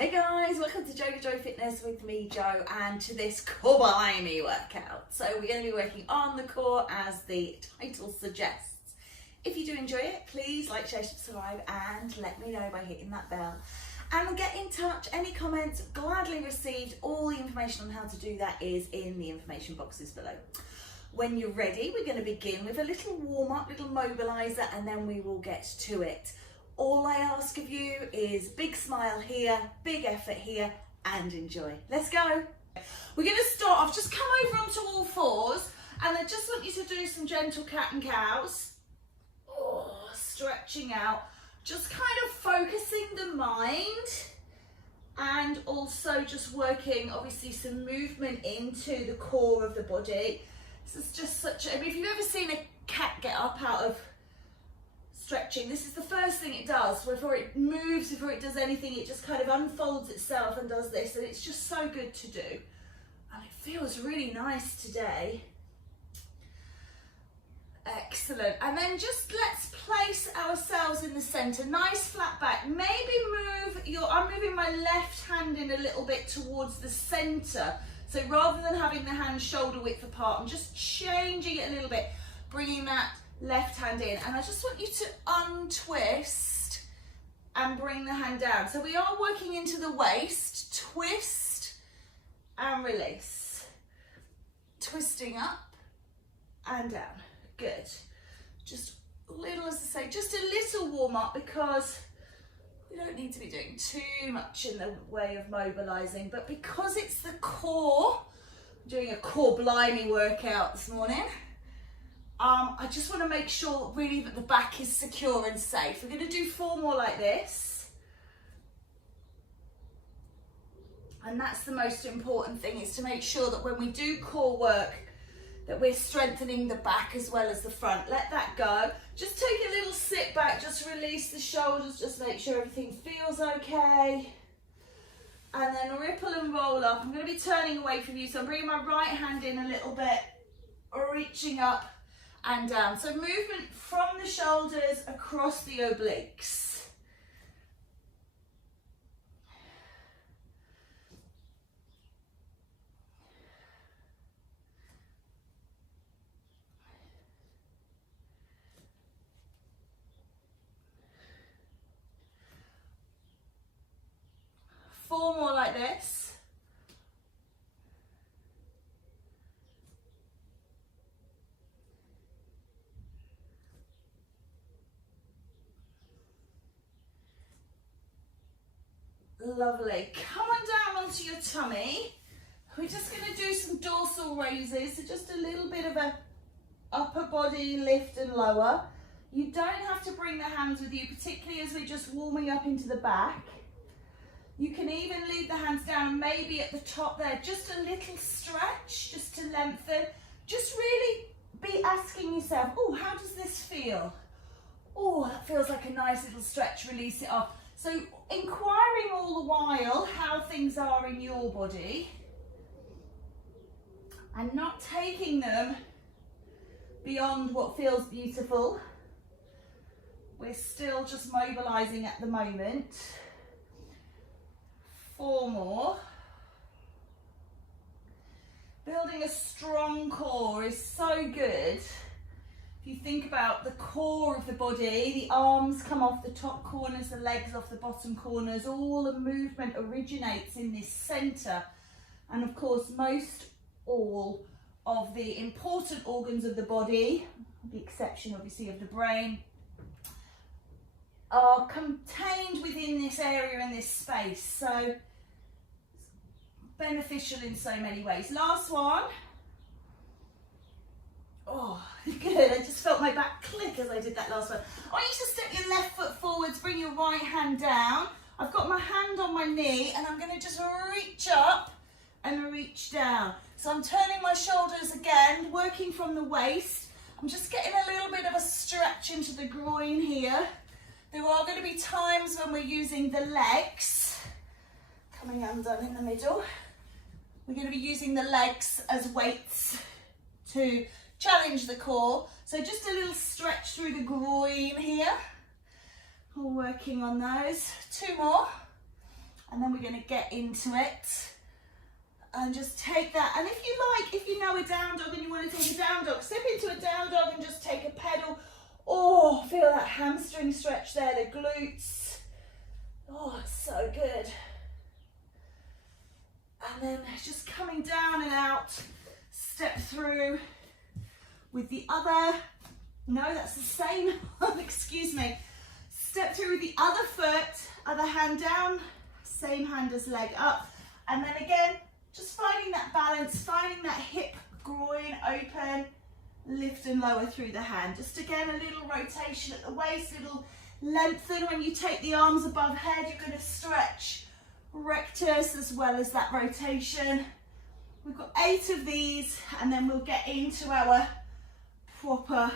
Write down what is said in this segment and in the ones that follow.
Hey guys, welcome to Joe Fitness with me, Joe, and to this core blimey workout. So we're going to be working on the core as the title suggests. If you do enjoy it, please like, share, subscribe, and let me know by hitting that bell. And get in touch, any comments, gladly received. All the information on how to do that is in the information boxes below. When you're ready, we're going to begin with a little warm-up, little mobiliser, and then we will get to it. All I ask of you is big smile here, big effort here, and enjoy. Let's go. We're going to start off, just come over onto all fours, and I just want you to do some gentle cat and cows. Oh, stretching out, just kind of focusing the mind, and also just working, obviously, some movement into the core of the body. This is just such a, I mean, if you've ever seen a cat get up out of stretching, this is the first thing it does. Before it moves, before it does anything, it just kind of unfolds itself and does this, and it's just so good to do. And it feels really nice today. Excellent. And then just let's place ourselves in the center, nice flat back. Maybe move I'm moving my left hand in a little bit towards the center. So rather than having the hands shoulder width apart, I'm just changing it a little bit, bringing that left hand in, and I just want you to untwist and bring the hand down. So we are working into the waist, twist and release, twisting up and down. Good. Just a little, as I say, just a little warm up, because we don't need to be doing too much in the way of mobilizing, but because it's the core, I'm doing a core blimey workout this morning. I just want to make sure really that the back is secure and safe. We're going to do 4 more like this. And that's the most important thing, is to make sure that when we do core work, that we're strengthening the back as well as the front. Let that go. Just take a little sit back, just release the shoulders, just make sure everything feels okay. And then ripple and roll up. I'm going to be turning away from you, so I'm bringing my right hand in a little bit, reaching up and down. So movement from the shoulders across the obliques. Four more like this. Lovely. Come on down onto your tummy. We're just going to do some dorsal raises, so just a little bit of a upper body lift and lower. You don't have to bring the hands with you, particularly as we're just warming up into the back. You can even leave the hands down, and maybe at the top there, just a little stretch, just to lengthen. Just really be asking yourself, oh, how does this feel? Oh, that feels like a nice little stretch, release it off. So inquiring all the while how things are in your body, and not taking them beyond what feels beautiful. We're still just mobilizing at the moment. 4 more. Building a strong core is so good. If you think about the core of the body, the arms come off the top corners, the legs off the bottom corners, all the movement originates in this center. And of course, most all of the important organs of the body, with the exception obviously of the brain, are contained within this area and this space. So it's beneficial in so many ways. Last one. Oh, good. I just felt my back click as I did that last one. I want you to step your left foot forwards, bring your right hand down. I've got my hand on my knee, and I'm going to just reach up and reach down. So I'm turning my shoulders again, working from the waist. I'm just getting a little bit of a stretch into the groin here. There are going to be times when we're using the legs, coming undone in the middle. We're going to be using the legs as weights to challenge the core. So just a little stretch through the groin here. We're working on those. 2 more. And then we're going to get into it and just take that. And if you like, if you know a down dog and you want to take a down dog, step into a down dog and just take a pedal. Oh, feel that hamstring stretch there, the glutes. Oh, it's so good. And then just coming down and out, step through with the other, no, that's the same, excuse me. Step through with the other foot, other hand down, same hand as leg up. And then again, just finding that balance, finding that hip, groin open, lift and lower through the hand. Just again, a little rotation at the waist, little lengthen. When you take the arms above head, you're going to stretch rectus as well as that rotation. We've got 8 of these, and then we'll get into our proper,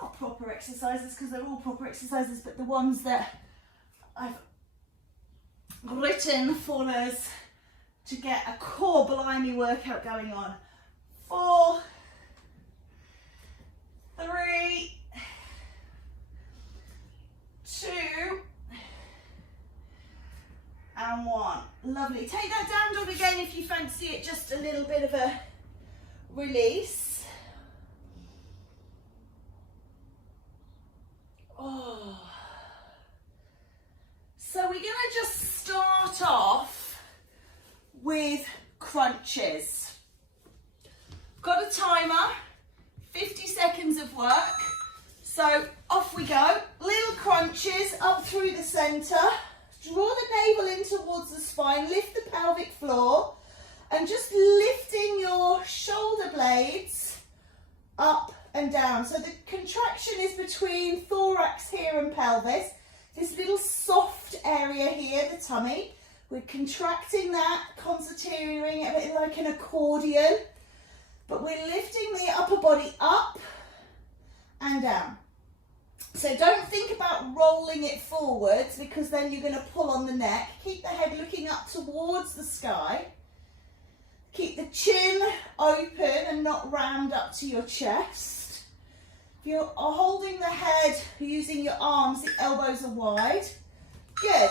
not proper exercises because they're all proper exercises, but the ones that I've written for us to get a core blimey workout going on. 4, 3, 2, and 1. Lovely. Take that down dog again if you fancy it, just a little bit of a release. Oh. So we're going to just start off with crunches. Got a timer, 50 seconds of work. So off we go. Little crunches up through the centre. Draw the navel in towards the spine, lift the pelvic floor, and just lifting your shoulder blades up and down. So the contraction is between thorax here and pelvis. This little soft area here, the tummy. We're contracting that, concertinaing a bit like an accordion, but we're lifting the upper body up and down. So don't think about rolling it forwards because then you're going to pull on the neck. Keep the head looking up towards the sky. Keep the chin open and not round up to your chest. If you're holding the head using your arms, the elbows are wide. Good.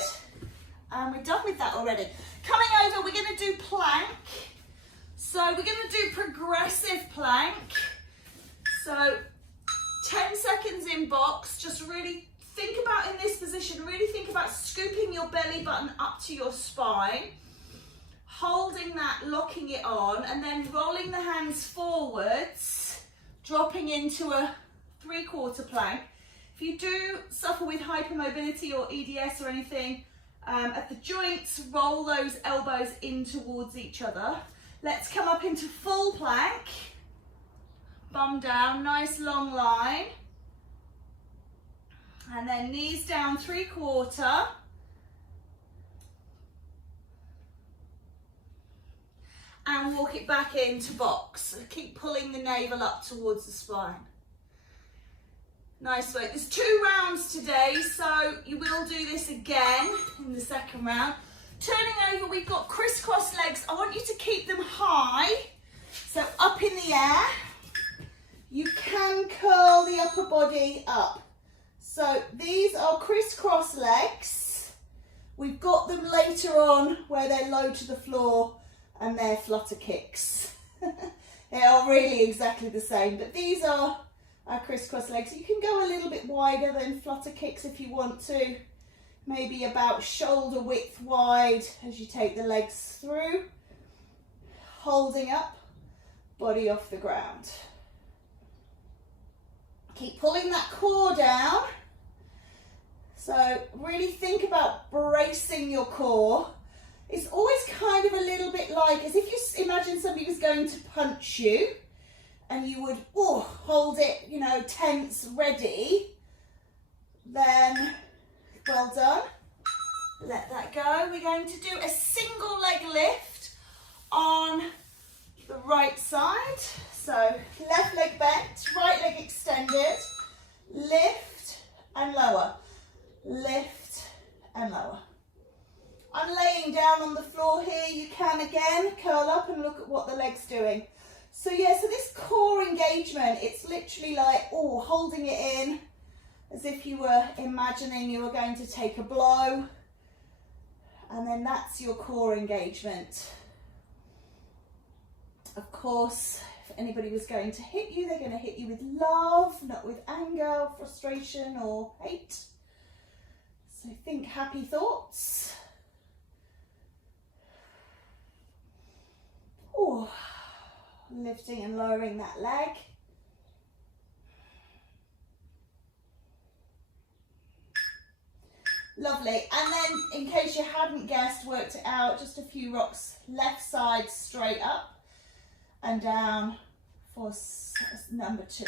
And we're done with that already. Coming over, we're going to do plank. So we're going to do progressive plank. So 10 seconds in box, just really think about in this position, really think about scooping your belly button up to your spine, holding that, locking it on, and then rolling the hands forwards, dropping into a 3/4 plank. If you do suffer with hypermobility or EDS or anything at the joints, roll those elbows in towards each other. Let's come up into full plank. Bum down, nice long line. And then knees down 3/4. And walk it back into box. Keep pulling the navel up towards the spine. Nice work. There's 2 rounds today, so you will do this again in the second round. Turning over, we've got crisscross legs. I want you to keep them high, so up in the air. You can curl the upper body up. So these are crisscross legs. We've got them later on where they're low to the floor and they're flutter kicks. They are really exactly the same, but these are our crisscross legs. You can go a little bit wider than flutter kicks if you want to. Maybe about shoulder width wide as you take the legs through. Holding up, body off the ground. Keep pulling that core down. So really think about bracing your core. It's always kind of a little bit like as if you imagine somebody was going to punch you and you would hold it, you know, tense, ready. Then, well done. Let that go. We're going to do a single leg lift on the right side. So left leg bent, right leg extended, lift and lower, lift and lower. I'm laying down on the floor here. You can again curl up and look at what the leg's doing. So yeah, so this core engagement, it's literally like, holding it in as if you were imagining you were going to take a blow. And then that's your core engagement. Of course, if anybody was going to hit you, they're going to hit you with love, not with anger, frustration, or hate. So think happy thoughts. Ooh. Lifting and lowering that leg. Lovely. And then, in case you hadn't guessed, worked it out, just a few rocks left side straight up and down for number 2.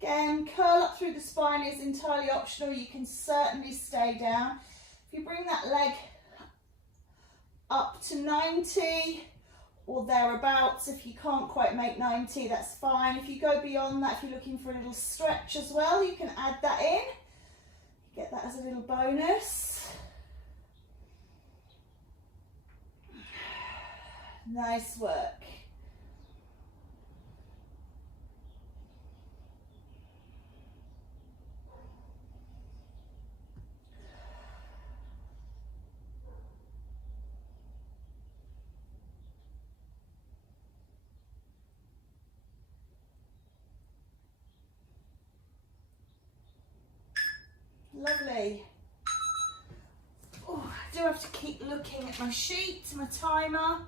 Again, curl up through the spine is entirely optional. You can certainly stay down. If you bring that leg up to 90 or thereabouts, if you can't quite make 90, that's fine. If you go beyond that, if you're looking for a little stretch as well, you can add that in. Get that as a little bonus. Nice work. Lovely. Oh, I do have to keep looking at my sheet, my timer.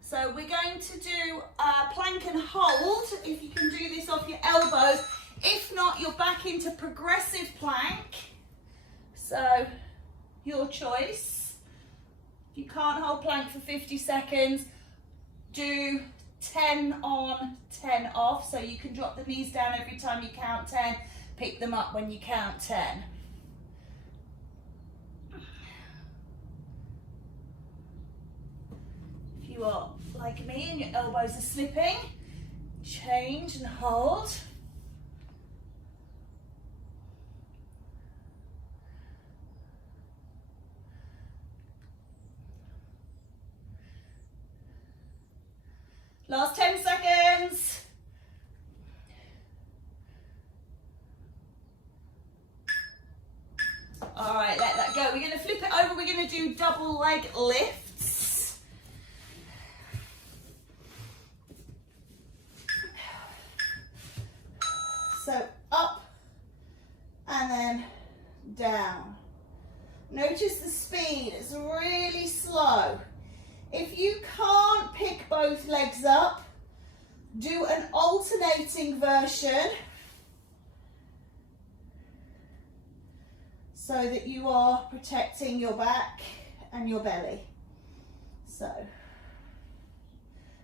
So we're going to do plank and hold. If you can do this off your elbows. If not, you're back into progressive plank. So your choice. If you can't hold plank for 50 seconds, do 10 on, 10 off. So you can drop the knees down every time you count 10. Pick them up when you count 10. If you are like me and your elbows are slipping, change and hold. Last 10 seconds. All right, let that go. We're going to flip it over. We're going to do double leg lifts. So up and then down. Notice the speed, it's really slow. If you can't pick both legs up, do an alternating version so that you are protecting your back and your belly. So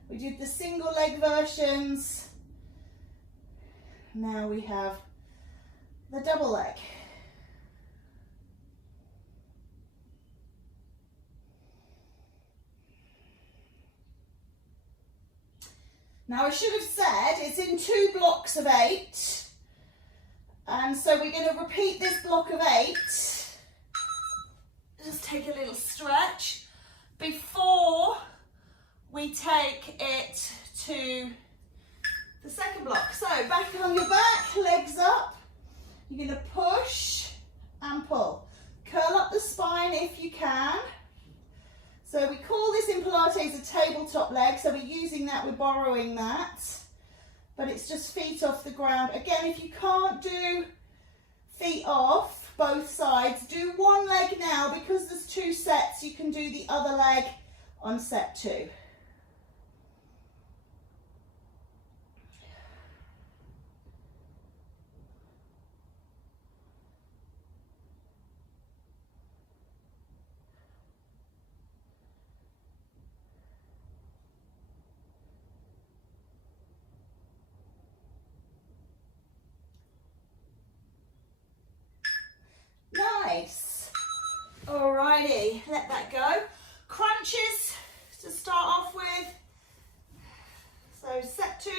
we did the single leg versions. Now we have the double leg. Now I should have said it's in 2 blocks of 8. And so we're going to repeat this block of 8. Just take a little stretch before we take it to the second block. So back on your back, legs up. You're going to push and pull. Curl up the spine if you can. So we call this in Pilates a tabletop leg. So we're using that, we're borrowing that. But it's just feet off the ground. Again, if you can't do feet off, both sides, do one leg now. Because there's 2 sets, you can do the other leg on set 2. Nice. Alrighty, let that go. Crunches to start off with. So set 2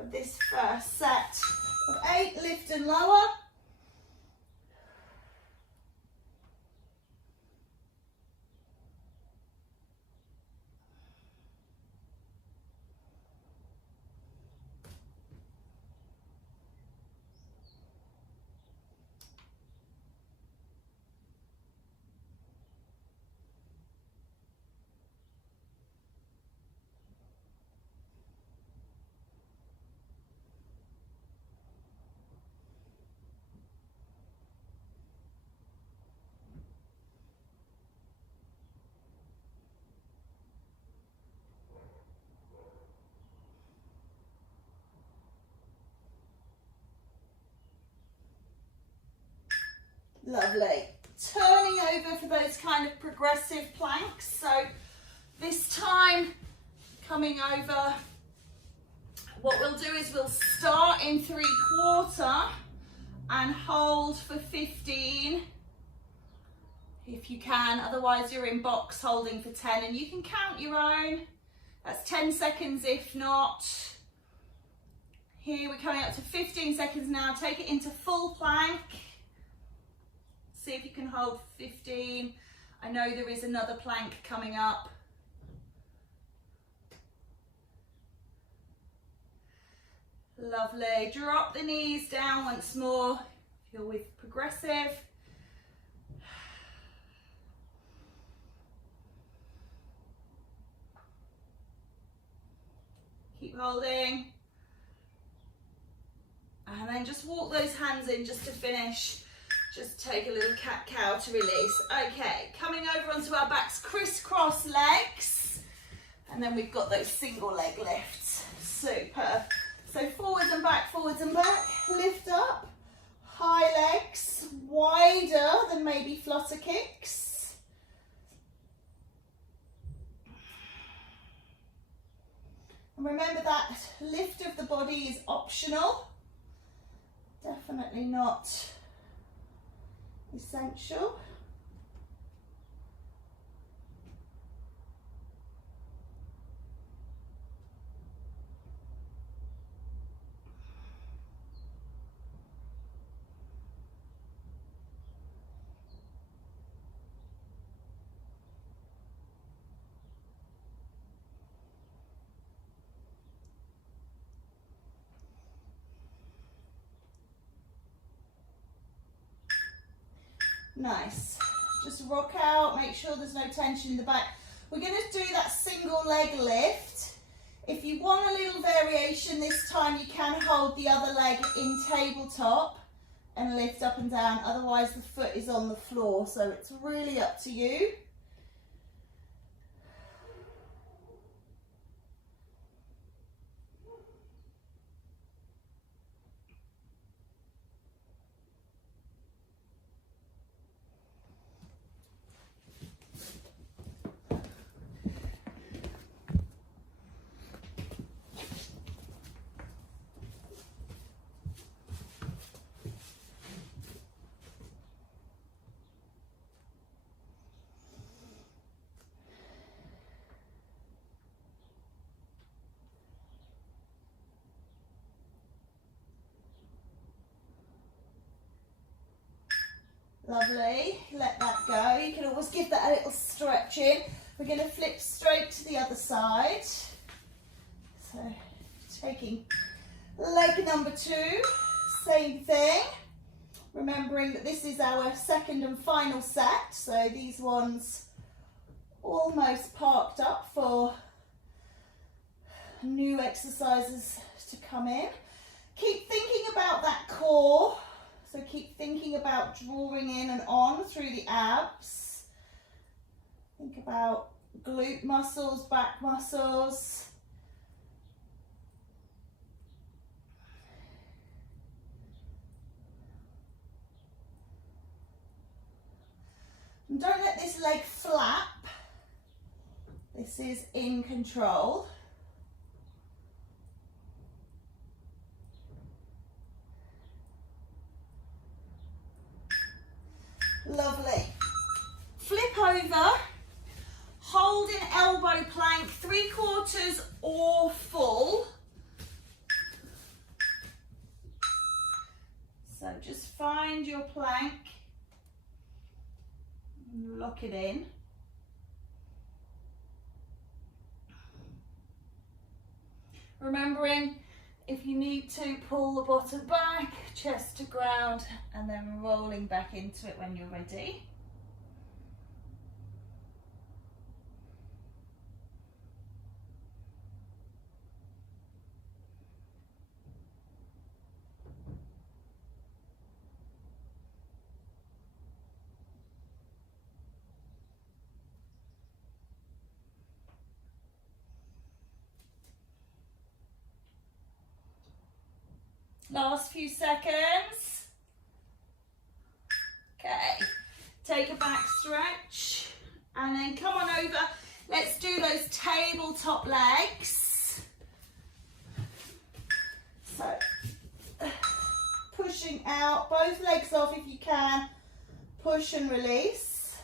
of this first set of 8, lift and lower. Lovely. Turning over for those kind of progressive planks. So this time, coming over, what we'll do is we'll start in 3/4 and hold for 15 if you can, otherwise you're in box holding for 10, and you can count your own. That's 10 seconds if not. Here we're coming up to 15 seconds now. Take it into full plank. See if you can hold 15. I know there is another plank coming up. Lovely. Drop the knees down once more if you're with progressive. Keep holding. And then just walk those hands in just to finish. Just take a little cat-cow to release. Okay, coming over onto our backs, crisscross legs. And then we've got those single leg lifts. Super. So forwards and back, lift up. High legs, wider than maybe flutter kicks. And remember that lift of the body is optional. Definitely not essential. Nice. Just rock out, make sure there's no tension in the back. We're going to do that single leg lift. If you want a little variation this time, you can hold the other leg in tabletop and lift up and down. Otherwise the foot is on the floor, so it's really up to you. Lovely, let that go. You can always give that a little stretch in. We're going to flip straight to the other side. So taking leg number 2, same thing. Remembering that this is our second and final set. So these ones almost parked up for new exercises to come in. Keep thinking about that core. So keep thinking about drawing in and on through the abs. Think about glute muscles, back muscles. And don't let this leg flap. This is in control. Lovely. Flip over, hold in elbow plank, 3/4 or full. So just find your plank, lock it in. Remembering, if you need to, pull the bottom back, chest to ground, and then rolling back into it when you're ready. Last few seconds. Okay. take a back stretch and then come on over. Let's do those tabletop legs. So pushing out, both legs off if you can, push and release.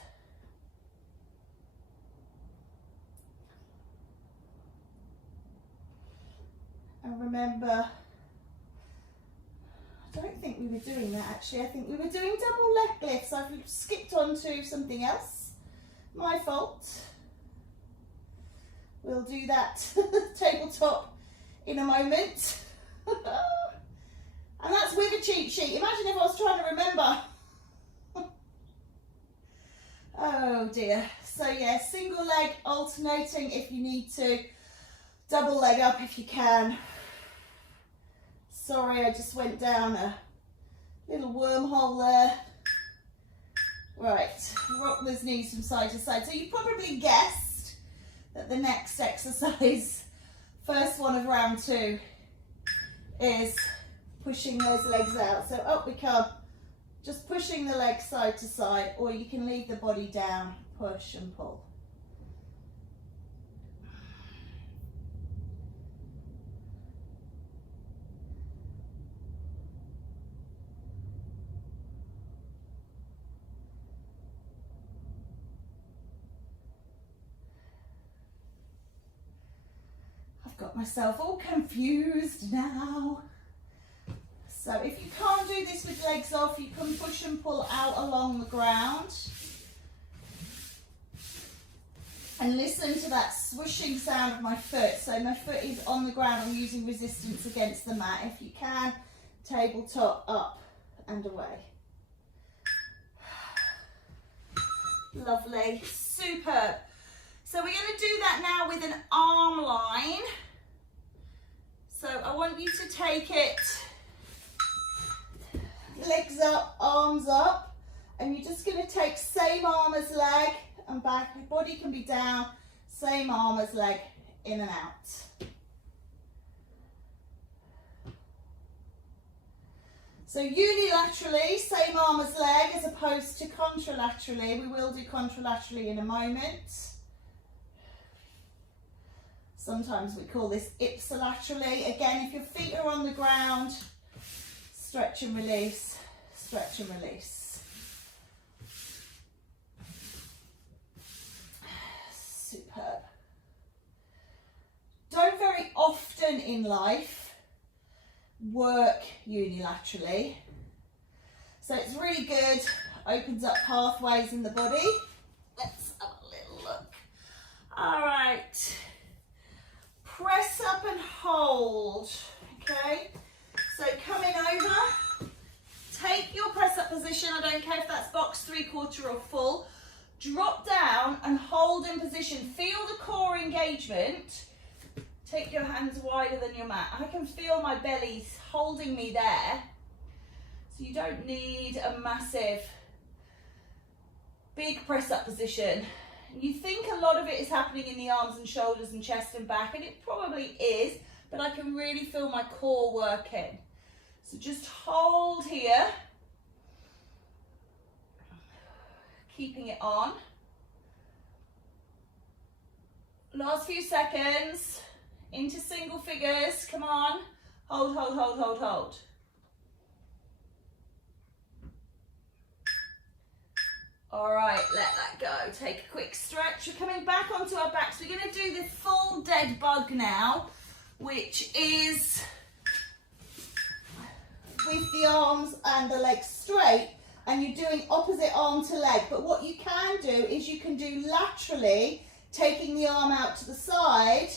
And remember, I don't think we were doing that actually. I think we were doing double leg lifts. I've skipped on to something else. My fault. We'll do that tabletop in a moment. And that's with a cheat sheet. Imagine if I was trying to remember. Oh dear. So yeah, single leg alternating if you need to. Double leg up if you can. Sorry, I just went down a little wormhole there. Right, rock those knees from side to side. So you probably guessed that the next exercise, first one of round 2, is pushing those legs out. So up we come, just pushing the legs side to side, or you can leave the body down, push and pull. Got myself all confused now. So if you can't do this with legs off, you can push and pull out along the ground. And listen to that swishing sound of my foot. So my foot is on the ground, I'm using resistance against the mat. If you can, tabletop up and away. Lovely, superb. So we're going to do that now with an arm line. So I want you to take it, legs up, arms up, and you're just going to take same arm as leg and back. Your body can be down, same arm as leg, in and out. So unilaterally, same arm as leg, as opposed to contralaterally. We will do contralaterally in a moment. Sometimes we call this ipsilaterally. Again, if your feet are on the ground, stretch and release, stretch and release. Superb. Don't very often in life work unilaterally. So it's really good, opens up pathways in the body. Let's have a little look. All right. Press up and hold, okay? So coming over, take your press up position, I don't care if that's box 3/4 or full, drop down and hold in position, feel the core engagement, take your hands wider than your mat. I can feel my belly holding me there, so you don't need a massive, big press up position. You think a lot of it is happening in the arms and shoulders and chest and back, and it probably is, but I can really feel my core working. So just hold here, keeping it on. Last few seconds, into single figures, come on. Hold, hold, hold, hold, hold. All right, let that go. Take a quick stretch. We're coming back onto our backs. We're going to do the full dead bug now, which is with the arms and the legs straight, and you're doing opposite arm to leg. But what you can do is you can do laterally, taking the arm out to the side.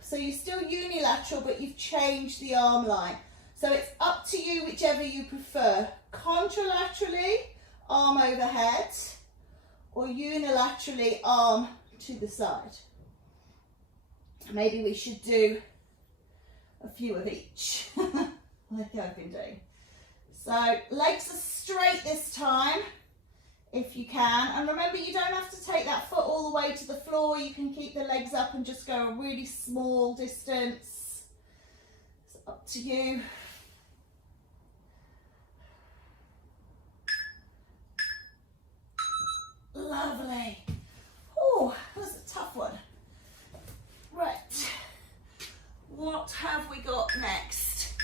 So you're still unilateral, but you've changed the arm line. So it's up to you, whichever you prefer. Contralaterally, arm overhead, or unilaterally, arm to the side. Maybe we should do a few of each, like I've been doing. So legs are straight this time, if you can. And remember, you don't have to take that foot all the way to the floor. You can keep the legs up and just go a really small distance. It's up to you. Lovely. Oh, that was a tough one. Right. What have we got next?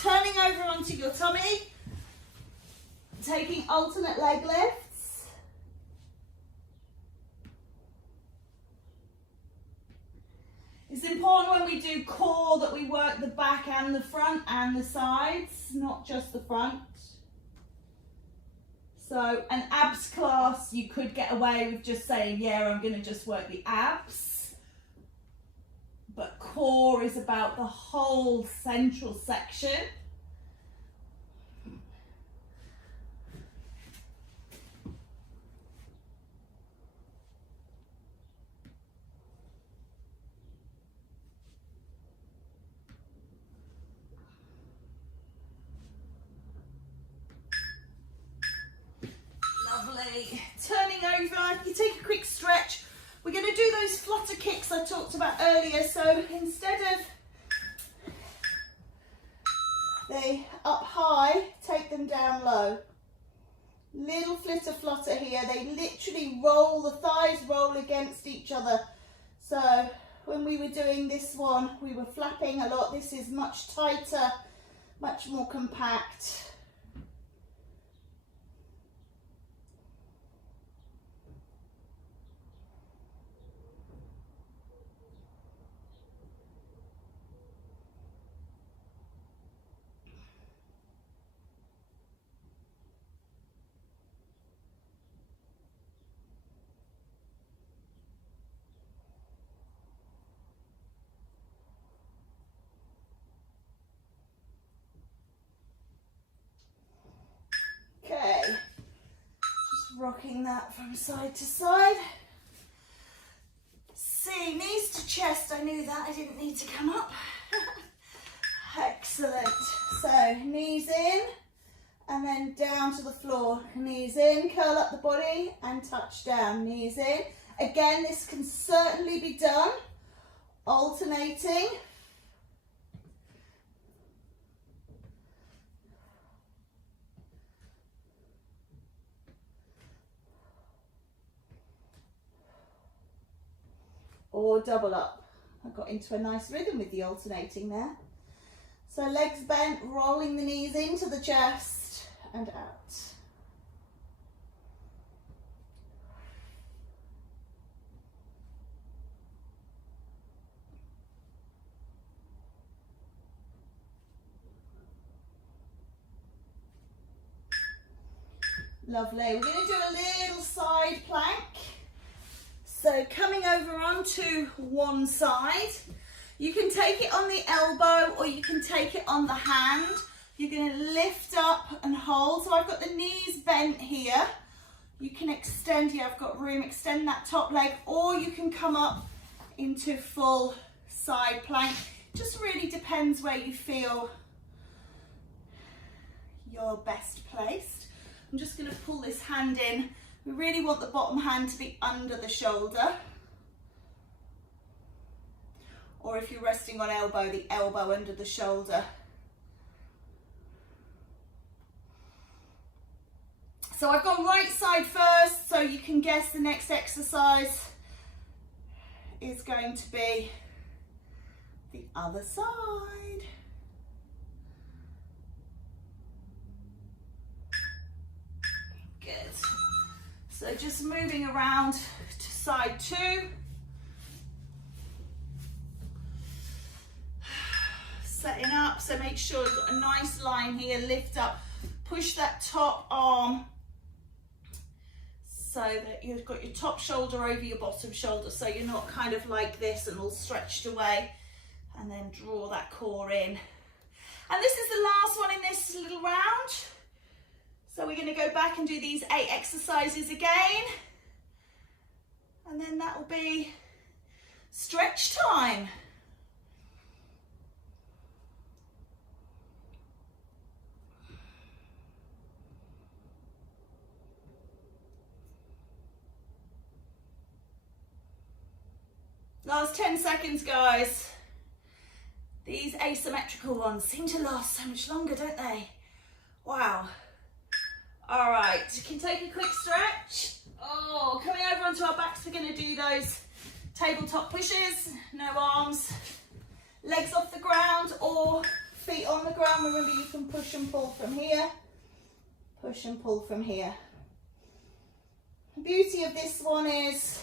Turning over onto your tummy. Taking alternate leg lifts. It's important when we do core that we work the back and the front and the sides, not just the front. So an abs class, you could get away with just saying, yeah, I'm going to just work the abs. But core is about the whole central section. Lovely. Turning over, you take a quick stretch. We're going to do those flutter kicks I talked about earlier. So instead of they up high, take them down low. Little flutter here. They literally roll, the thighs roll against each other. So when we were doing this one, we were flapping a lot. This is much tighter, much more compact. Okay, just rocking that from side to side. See, knees to chest, I knew that, I didn't need to come up. Excellent. So knees in and then down to the floor. Knees in, curl up the body and touch down. Knees in. Again, this can certainly be done alternating. Or double up. I got into a nice rhythm with the alternating there. So legs bent, rolling the knees into the chest and out. Lovely. We're going to do a little side plank. So coming over onto one side, you can take it on the elbow or you can take it on the hand. You're going to lift up and hold. So I've got the knees bent here. You can extend here, I've got room, extend that top leg, or you can come up into full side plank. Just really depends where you feel you're best placed. I'm just going to pull this hand in. We really want the bottom hand to be under the shoulder. Or if you're resting on elbow, the elbow under the shoulder. So I've gone right side first, so you can guess the next exercise is going to be the other side. Good. So just moving around to side two. Setting up, so make sure you've got a nice line here, lift up, push that top arm so that you've got your top shoulder over your bottom shoulder, so you're not kind of like this and all stretched away, and then draw that core in. And this is the last one in this little round. So we're going to go back and do these 8 exercises again, and then that will be stretch time. Last 10 seconds, guys. These asymmetrical ones seem to last so much longer, don't they? Wow. All right, you can take a quick stretch. Oh, coming over onto our backs, we're going to do those tabletop pushes. No arms, legs off the ground or feet on the ground. Remember, you can push and pull from here. Push and pull from here. The beauty of this one is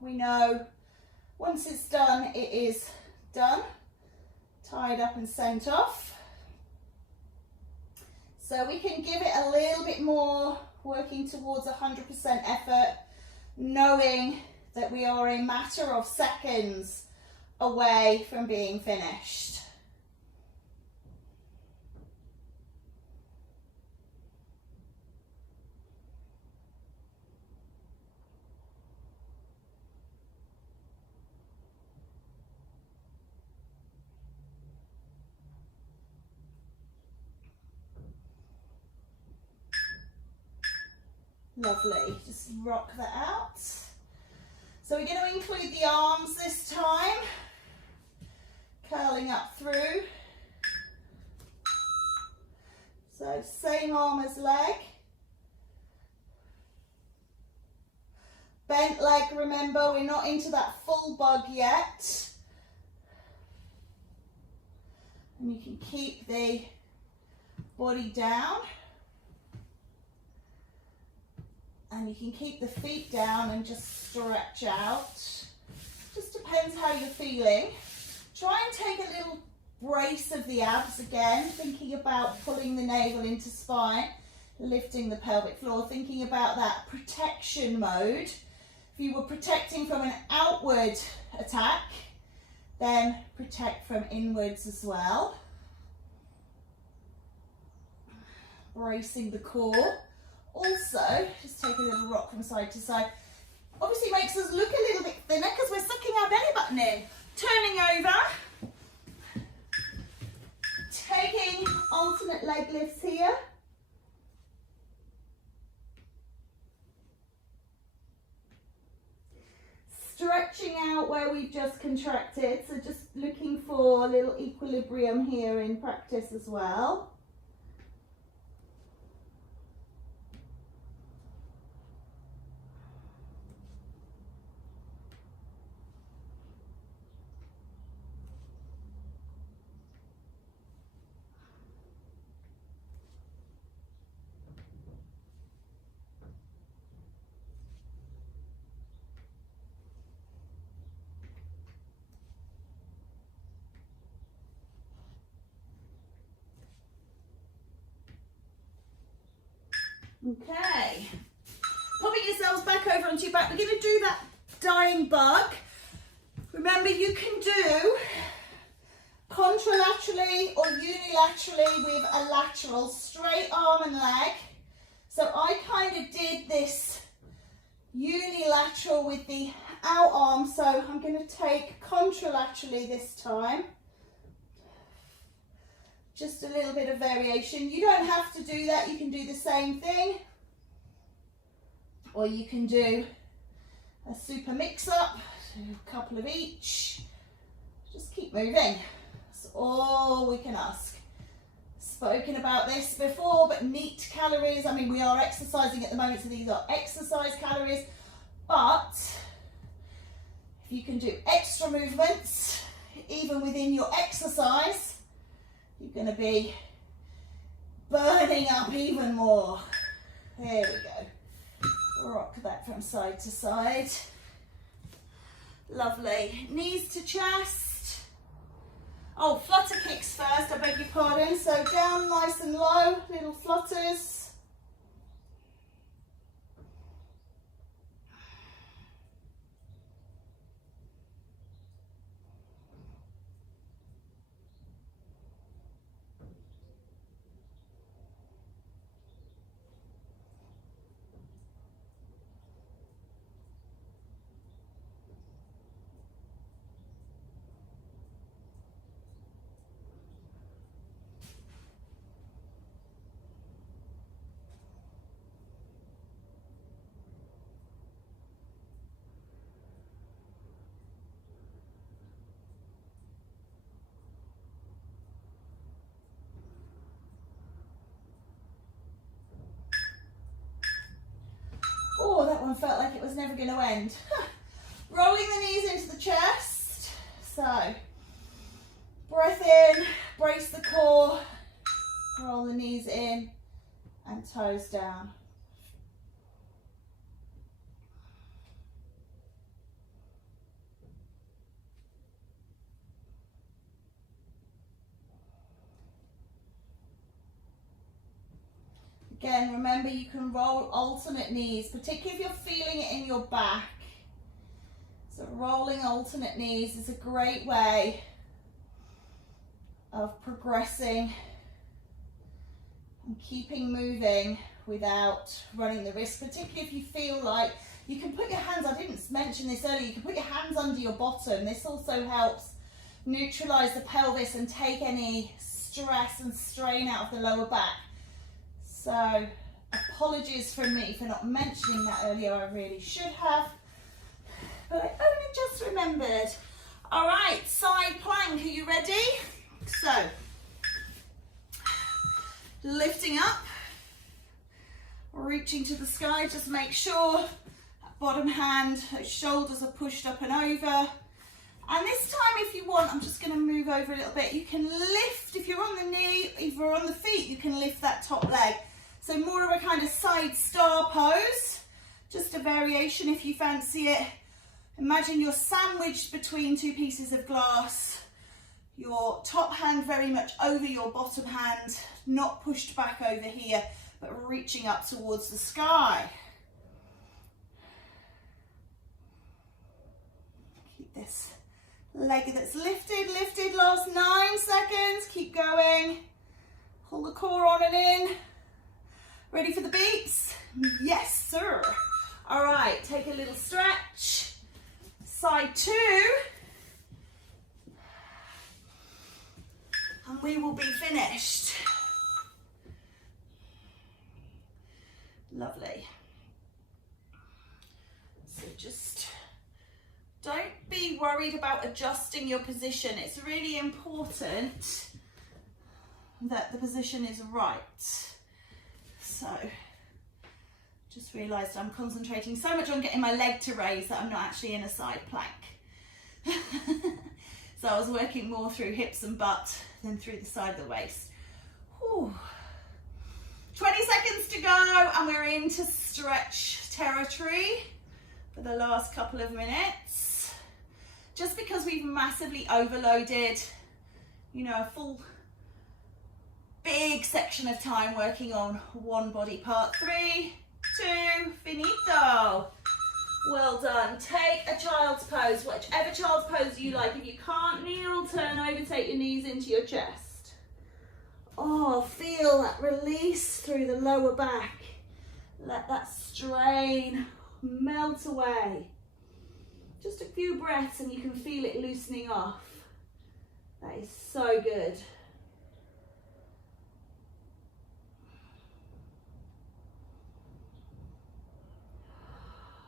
we know once it's done, it is done. Tied up and sent off. So we can give it a little bit more, working towards 100% effort, knowing that we are a matter of seconds away from being finished. Lovely, just rock that out. So we're going to include the arms this time, curling up through. So same arm as leg. Bent leg, remember, we're not into that full bug yet. And you can keep the body down. And you can keep the feet down and just stretch out. Just depends how you're feeling. Try and take a little brace of the abs again, thinking about pulling the navel into spine, lifting the pelvic floor, thinking about that protection mode. If you were protecting from an outward attack, then protect from inwards as well. Bracing the core. Also, just take a little rock from side to side. Obviously makes us look a little bit thinner because we're sucking our belly button in. Turning over. Taking alternate leg lifts here. Stretching out where we've just contracted. So just looking for a little equilibrium here in practice as well. Okay, popping yourselves back over onto your back. We're going to do that dying bug. Remember, you can do contralaterally or unilaterally with a lateral, straight arm and leg. So I kind of did this unilateral with the out arm, so I'm going to take contralaterally this time. Just a little bit of variation. You don't have to do that. You can do the same thing. Or you can do a super mix up, a couple of each. Just keep moving. That's all we can ask. Spoken about this before, but neat calories. I mean, we are exercising at the moment, so these are exercise calories. But if you can do extra movements, even within your exercise, you're going to be burning up even more. There we go. Rock that from side to side. Lovely. Knees to chest. Oh, flutter kicks first, I beg your pardon. So down nice and low, little flutters. and felt like it was never going to end. Rolling the knees into the chest. So, breath in, brace the core, roll the knees in and toes down. Again, remember you can roll alternate knees, particularly if you're feeling it in your back. So rolling alternate knees is a great way of progressing and keeping moving without running the risk, particularly if you feel like you can put your hands, I didn't mention this earlier, you can put your hands under your bottom. This also helps neutralize the pelvis and take any stress and strain out of the lower back. So apologies from me for not mentioning that earlier, I really should have, but I only just remembered. All right, side plank, are you ready? So, lifting up, reaching to the sky, just make sure that bottom hand, those shoulders are pushed up and over. And this time, if you want, I'm just going to move over a little bit. You can lift, if you're on the knee, if you're on the feet, you can lift that top leg. So more of a kind of side star pose, just a variation if you fancy it. Imagine you're sandwiched between two pieces of glass, your top hand very much over your bottom hand, not pushed back over here, but reaching up towards the sky. Keep this leg that's lifted, last 9 seconds, keep going. Pull the core on and in. Ready for the beeps? Yes, sir. All right, take a little stretch. Side 2. And we will be finished. Lovely. So just don't be worried about adjusting your position. It's really important that the position is right. So, just realised I'm concentrating so much on getting my leg to raise that I'm not actually in a side plank. So I was working more through hips and butt than through the side of the waist. Whew. 20 seconds to go and we're into stretch territory for the last couple of minutes. Just because we've massively overloaded, you know, a full big section of time working on one body part. 3, 2, finito. Well done. Take a child's pose, whichever child's pose you like. If you can't kneel, turn over, take your knees into your chest. Oh, feel that release through the lower back. Let that strain melt away. Just a few breaths and you can feel it loosening off. That is so good.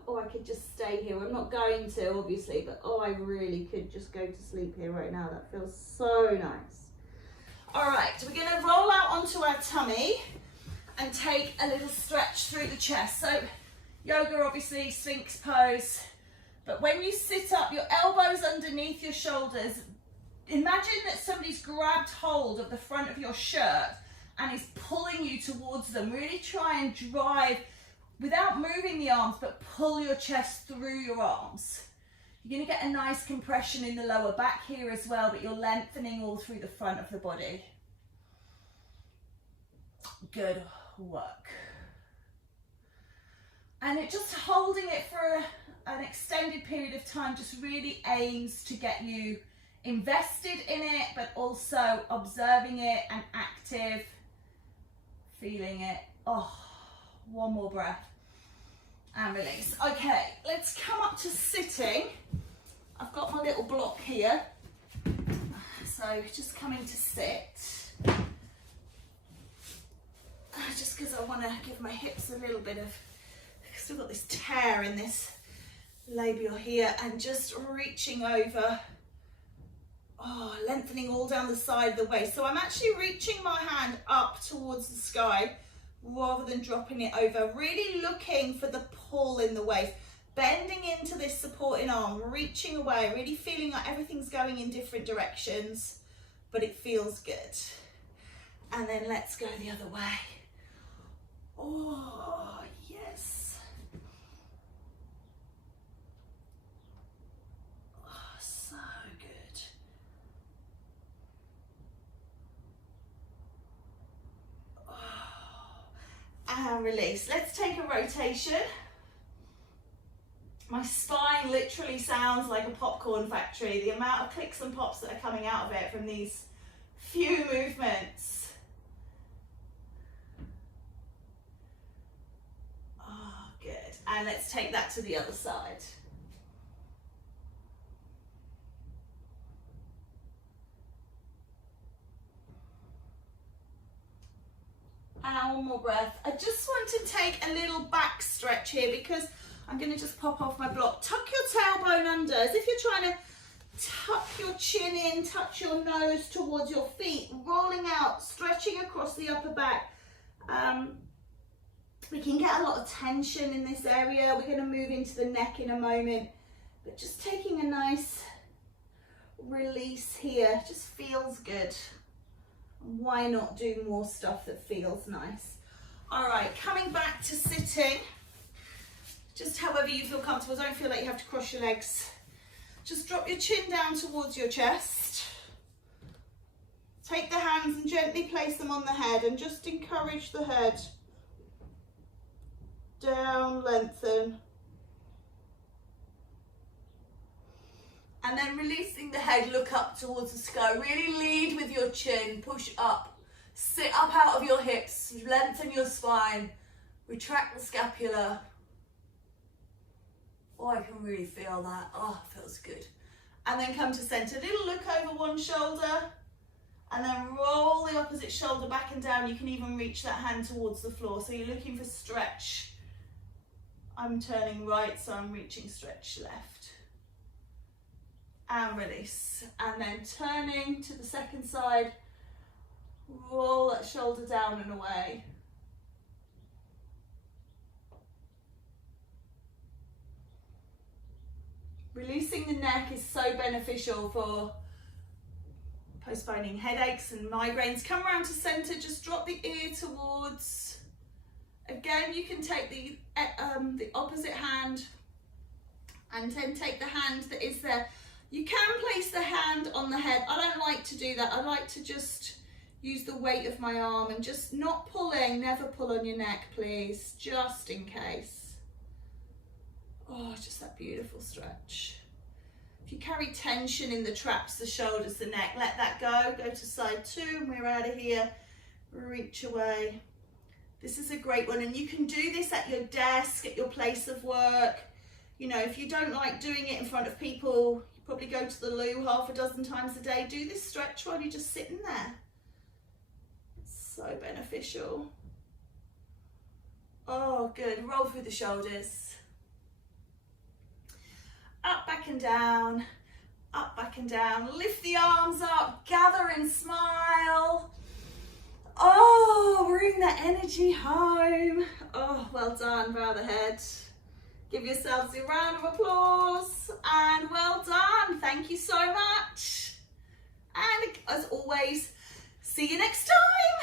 Oh, I could just stay here. I'm not going to, obviously, but oh, I really could just go to sleep here right now. That feels so nice. All right, we're going to roll out onto our tummy and take a little stretch through the chest. So yoga, obviously, Sphinx pose. But when you sit up, your elbows underneath your shoulders. Imagine that somebody's grabbed hold of the front of your shirt and is pulling you towards them. Really try and drive without moving the arms, but pull your chest through your arms. You're going to get a nice compression in the lower back here as well, but you're lengthening all through the front of the body. Good work. And it just holding it for an extended period of time just really aims to get you invested in it, but also observing it and active, feeling it. Oh, one more breath and release. Okay, let's come up to sitting. I've got my little block here. So just coming to sit. Just because I want to give my hips a little bit of, I've still got this tear in this labial here, and just reaching over. Oh, lengthening all down the side of the waist. So I'm actually reaching my hand up towards the sky, rather than dropping it over. Really looking for the pull in the waist, bending into this supporting arm, reaching away, really feeling like everything's going in different directions, but it feels good. And then let's go the other way. Oh, yes. Oh, so good. And release. Let's take a rotation. My spine literally sounds like a popcorn factory. The amount of clicks and pops that are coming out of it from these few movements. Oh, good. And let's take that to the other side. And one more breath. I just want to take a little back stretch here because I'm going to just pop off my block. Tuck your tailbone under as if you're trying to tuck your chin in, touch your nose towards your feet, rolling out, stretching across the upper back. We can get a lot of tension in this area. We're going to move into the neck in a moment, but just taking a nice release here just feels good. Why not do more stuff that feels nice? All right, coming back to sitting. Just however you feel comfortable. Don't feel like you have to cross your legs. Just drop your chin down towards your chest. Take the hands and gently place them on the head and just encourage the head. Down, lengthen. And then releasing the head, look up towards the sky. Really lead with your chin, push up. Sit up out of your hips, lengthen your spine. Retract the scapula. Oh, I can really feel that. Oh, it feels good. And then come to center. Little look over one shoulder. And then roll the opposite shoulder back and down. You can even reach that hand towards the floor. So you're looking for stretch. I'm turning right, so I'm reaching stretch left. And release. And then turning to the second side. Roll that shoulder down and away. Releasing the neck is so beneficial for postponing headaches and migraines. Come around to center, just drop the ear towards. Again, you can take the opposite hand and then take the hand that is there. You can place the hand on the head. I don't like to do that. I like to just use the weight of my arm and just not pulling. Never pull on your neck, please, just in case. Oh, just that beautiful stretch. If you carry tension in the traps, the shoulders, the neck, let that go. Go to side two and we're out of here. Reach away. This is a great one, and you can do this at your desk, at your place of work. You know, if you don't like doing it in front of people, you probably go to the loo half a dozen times a day. Do this stretch while you're just sitting there. It's so beneficial. Oh, good. Roll through the shoulders. Up, back and down. Up, back and down. Lift the arms up. Gather and smile. Oh, bring that energy home. Oh, well done. Bow the head. Give yourselves a round of applause. And well done. Thank you so much. And as always, see you next time.